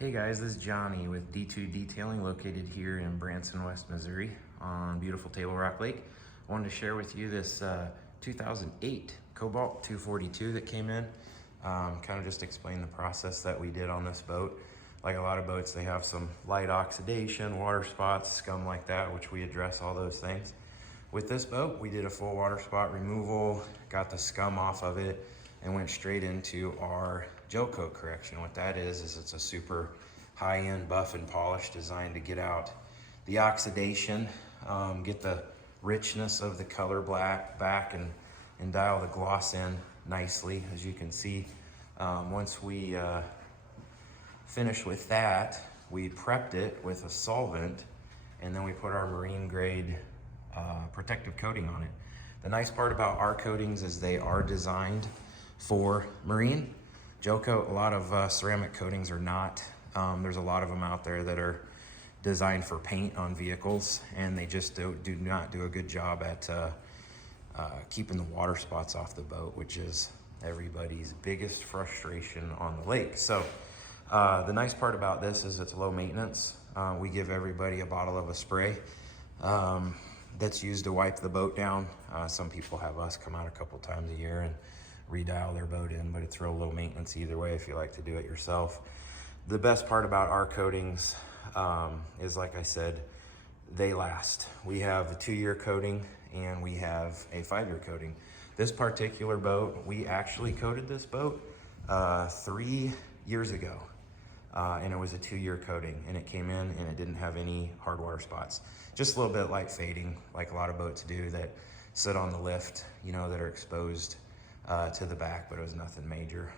Hey guys, this is Johnny with D2 Detailing located here in Branson, West Missouri on beautiful Tablerock Lake. I wanted to share with you this 2008 Cobalt 242 that came in. Kind of just explain the process that we did on this boat. Like a lot of boats, they have some light oxidation, water spots, scum like that, which we address all those things. With this boat, we did a full water spot removal, got the scum off of it, and went straight into our gel coat correction. What that is it's a super high-end buff and polish designed to get out the oxidation, get the richness of the color black back, and dial the gloss in nicely. As you can see, once we finished with that, we prepped it with a solvent, and then we put our marine grade protective coating on it. The nice part about our coatings is they are designed for marine. Gel coat, a lot of ceramic coatings are not. There's a lot of them out there that are designed for paint on vehicles, and they just do not do a good job at keeping the water spots off the boat, which is everybody's biggest frustration on the lake. So the nice part about this is it's low maintenance. We give everybody a bottle of a spray that's used to wipe the boat down. Some people have us come out a couple times a year and redial their boat in, but it's real low maintenance either way if you like to do it yourself. The best part about our coatings is, like I said, they last. We have a 2-year coating and we have a 5-year coating. This particular boat, we actually coated this boat 3 years ago. And it was a 2-year coating, and it came in and it didn't have any hard water spots. Just a little bit light fading, like a lot of boats do that sit on the lift, you know, that are exposed to the back, but it was nothing major.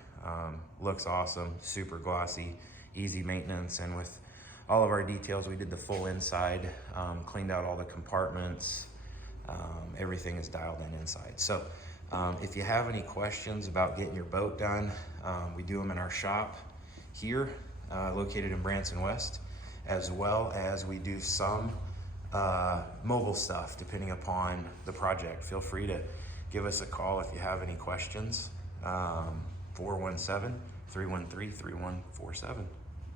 Looks awesome, super glossy, easy maintenance, and with all of our details, we did the full inside, cleaned out all the compartments. Everything is dialed in inside. So if you have any questions about getting your boat done, we do them in our shop here, located in Branson West, as well as we do some mobile stuff depending upon the project. Feel free to give us a call if you have any questions. 417-313-3147.